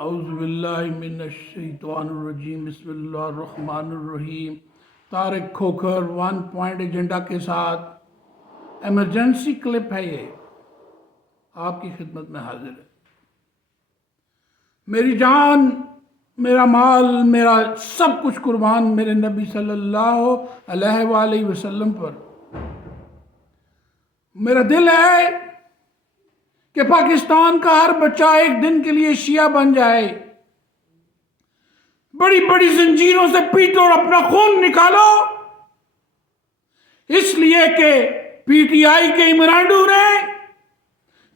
اعوذ باللہ من الشیطان الرجیم، بسم اللہ الرحمن الرحیم۔ طارق کھوکھر 1 پوائنٹ ایجنڈا کے ساتھ ایمرجنسی کلپ ہے، یہ آپ کی خدمت میں حاضر ہے۔ میری جان، میرا مال، میرا سب کچھ قربان میرے نبی صلی اللہ علیہ وآلہ وسلم پر۔ میرا دل ہے کہ پاکستان کا ہر بچہ ایک دن کے لیے شیعہ بن جائے، بڑی بڑی زنجیروں سے پیٹو اور اپنا خون نکالو، اس لیے کہ پی ٹی آئی کے عمرانڈو نے،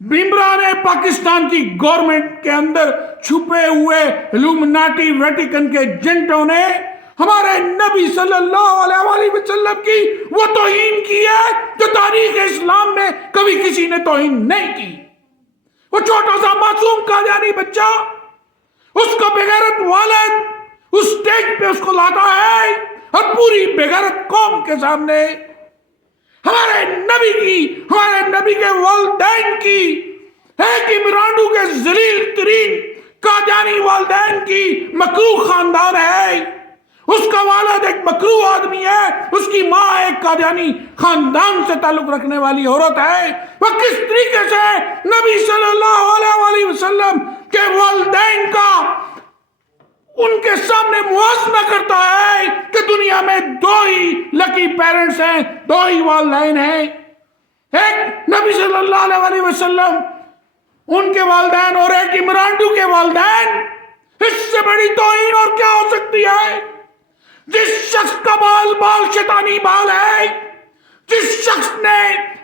بمرا نے، پاکستان کی گورنمنٹ کے اندر چھپے ہوئے الومناٹی ویٹیکن کے ایجنٹوں نے ہمارے نبی صلی اللہ علیہ وآلہ وسلم کی وہ توہین کی ہے جو تاریخ اسلام میں کبھی کسی نے توہین نہیں کی۔ وہ چھوٹا سا معصوم قادیانی بچہ، اس کا بغیرت والد اس سٹیج پہ اس کو لاتا ہے اور پوری بغیرت قوم کے سامنے ہمارے نبی کے والدین کی، ایک عمرانڈو کے ذلیل ترین قادیانی والدین کی مکروہ خاندان ہے، اس کا والد ایک مکروہ آدمی ہے، اس کی ماں ایک قادیانی خاندان سے تعلق رکھنے والی عورت ہے۔ وہ کس طریقے سے نبی صلی اللہ علیہ وآلہ وسلم کے والدین کا ان کے سامنے موازنہ کرتا ہے کہ دنیا میں دو ہی لکی پیرنٹس ہیں، دو ہی والدین ہیں، ایک نبی صلی اللہ علیہ وآلہ وسلم ان کے والدین اور ایک عمرانڈو کے والدین۔ اس سے بڑی توہین اور کیا ہو سکتی ہے؟ جس شخص کا بال شیطانی بال ہے، جس شخص نے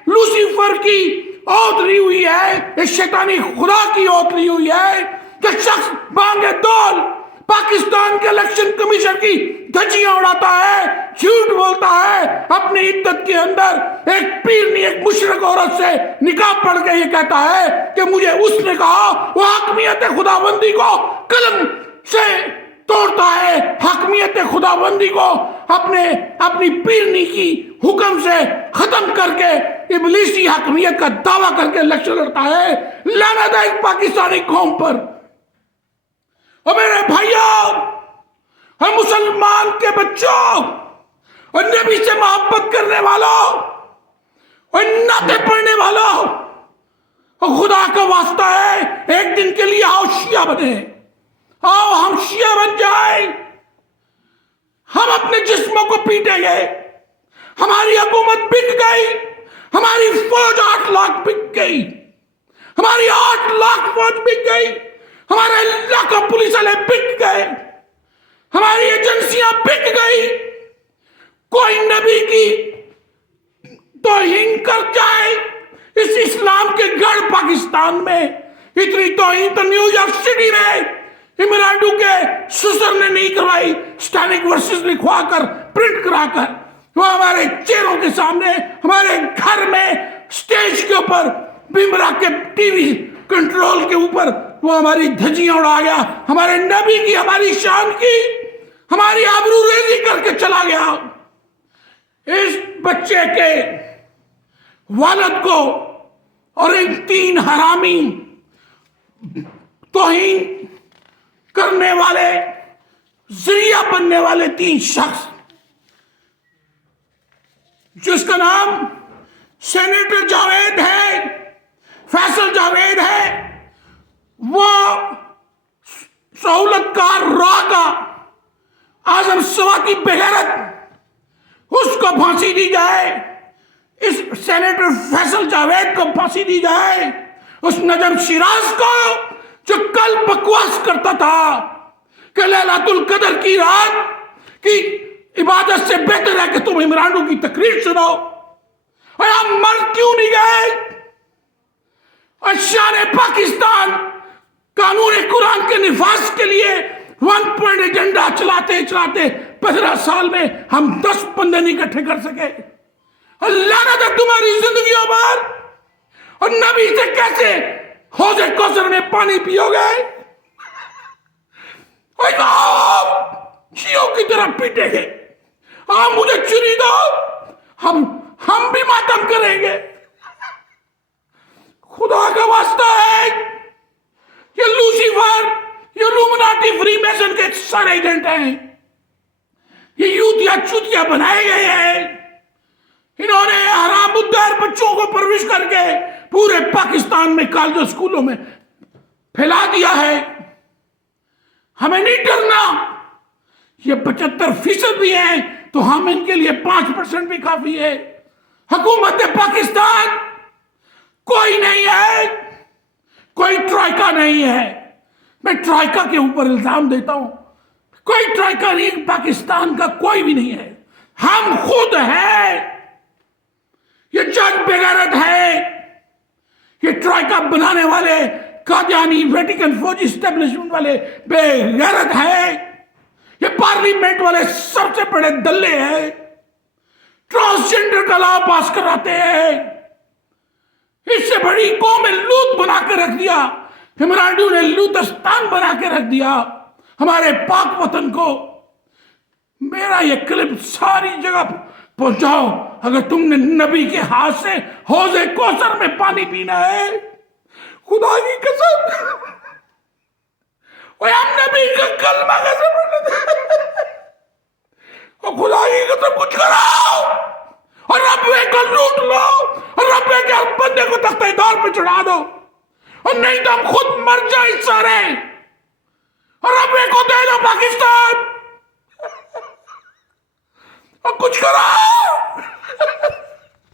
لوسیفر کی اوت لی ہوئی ہے، اس شیطانی خدا کی اوت لی ہوئی ہے، جس شخص بانگے دول پاکستان کے الیکشن کمیشن کی دھجیاں اڑاتا ہے، جھوٹ بولتا ہے، اپنی عدت کے اندر ایک پیرنی، ایک مشرک عورت سے نکاح پڑھ کے یہ کہتا ہے کہ مجھے اس نے کہا، وہ حاکمیت خداوندی کو قلم سے توڑتا ہے، حاکمیت خداوندی کو اپنی پیرنی کی حکم سے ختم کر کے ابلیسی حاکمیت کا دعویٰ کر کے الیکشن لڑتا ہے۔ لعنت ہے ایک پاکستانی قوم پر۔ اور میرے بھائیوں اور مسلمان کے بچوں اور نبی سے محبت کرنے والوں اور نعتیں پڑھنے والوں، اور خدا کا واسطہ ہے ایک دن کے لیے آؤ شیعہ بنے، آؤ ہم شیعہ بن جائیں، ہم اپنے جسموں کو پیٹیں گے، ہماری حکومت بک گئی، ہماری فوج 8 لاکھ بک گئی، ہماری 8 لاکھ فوج بک گئی، ہمارے لاکھوں پولیس والے بک گئے، ہماری ایجنسیاں بک گئی۔ کوئی نبی کی توہین کر جائے اس اسلام کے گڑھ پاکستان میں، اتنی توہین تو نیو یارک سٹی میں عمرانڈو کے سسر نے نہیں کروائی، سٹینک ورسز لکھوا کر، پرنٹ کرا کر، وہ ہمارے چہروں کے سامنے، ہمارے گھر میں سٹیج کے اوپر بمرا کے ٹی وی کنٹرول کے اوپر وہ ہماری دھجیاں اڑا گیا، ہمارے نبی کی، ہماری شان کی، ہماری آبرو ریزی کر کے چلا گیا۔ اس بچے کے والد کو اور ان 3 حرامی توہین کرنے والے، ذریعہ بننے والے 3 شخص، جس کا نام سینیٹر جاوید ہے، فیصل جاوید ہے، وہ سہولت کار را کا اعظم سوا کی بغیرت، اس کو پھانسی دی جائے، اس سینیٹر فیصل جاوید کو پھانسی دی جائے، اس نجم شیراز کو جو کل بکواس کرتا تھا کہ لیلۃ القدر کی رات کی عبادت سے بہتر ہے کہ تم عمرانڈو کی تقریر سنو، اور ہم مر کیوں نہیں گئے؟ اور شان پاکستان قانون قرآن کے نفاذ کے لیے 1 پوائنٹ ایجنڈا چلاتے 15 سال میں ہم 10 بندے نہیں اکٹھے کر سکے۔ اللہ نے تمہاری زندگیوں پر، اور نبی سے کیسے حوض کوثر میں پانی پیو گے؟ شیعوں کی طرح پیٹیں گے، آپ مجھے چری دو، ہم بھی ماتم کریں گے۔ خدا کا واسطہ ہے یہ لوسیفر، یہ الومناٹی فری میسن کے سارے ایجنٹ ہیں. یہ یوتیا چوتیا بنائے گئے ہیں. انہوں نے حرام الدار بچوں کو پرورش کر کے پورے پاکستان میں کالجوں اسکولوں میں پھیلا دیا ہے. ہمیں نہیں ڈرنا. یہ 75% بھی ہیں تو ہم ان کے لیے 5% بھی کافی ہے. حکومت پاکستان کوئی نہیں ہے, کوئی ٹرائکا نہیں ہے. میں ٹرائکا کے اوپر الزام دیتا ہوں. کوئی ٹرائکا نہیں, پاکستان کا کوئی بھی نہیں ہے. ہم خود ہیں. یہ جج بے غیرت ہے. یہ ٹرائکا بنانے والے قادیانی ویٹیکن فوجی اسٹیبلشمنٹ والے بے غیرت ہے. یہ پارلیمنٹ والے سب سے بڑے دلے ہیں. ٹرانسجنڈر کا لا پاس کراتے ہیں. اس سے بڑی قوم لوت بنا کے رکھ دیا. ہمراڈو نے لوتستان بنا کے رکھ دیا ہمارے پاک وطن کو. میرا یہ کلپ ساری جگہ پہنچاؤ. اگر تم نے نبی کے ہاتھ سے حوض کوثر میں پانی پینا ہے, خدا کی قسم, ہم نبی کا کلمہ کیسے پڑھ لیتے, اور خدا کی قسم کچھ کراؤ اور ربوے کو لوٹ لو اور ربوے کے بندے کو تختہ دار پہ چڑھا دو, اور نہیں تو ہم خود مر جائیں سارے اور ربوے کو دے دو پاکستان, اور کچھ کراؤ.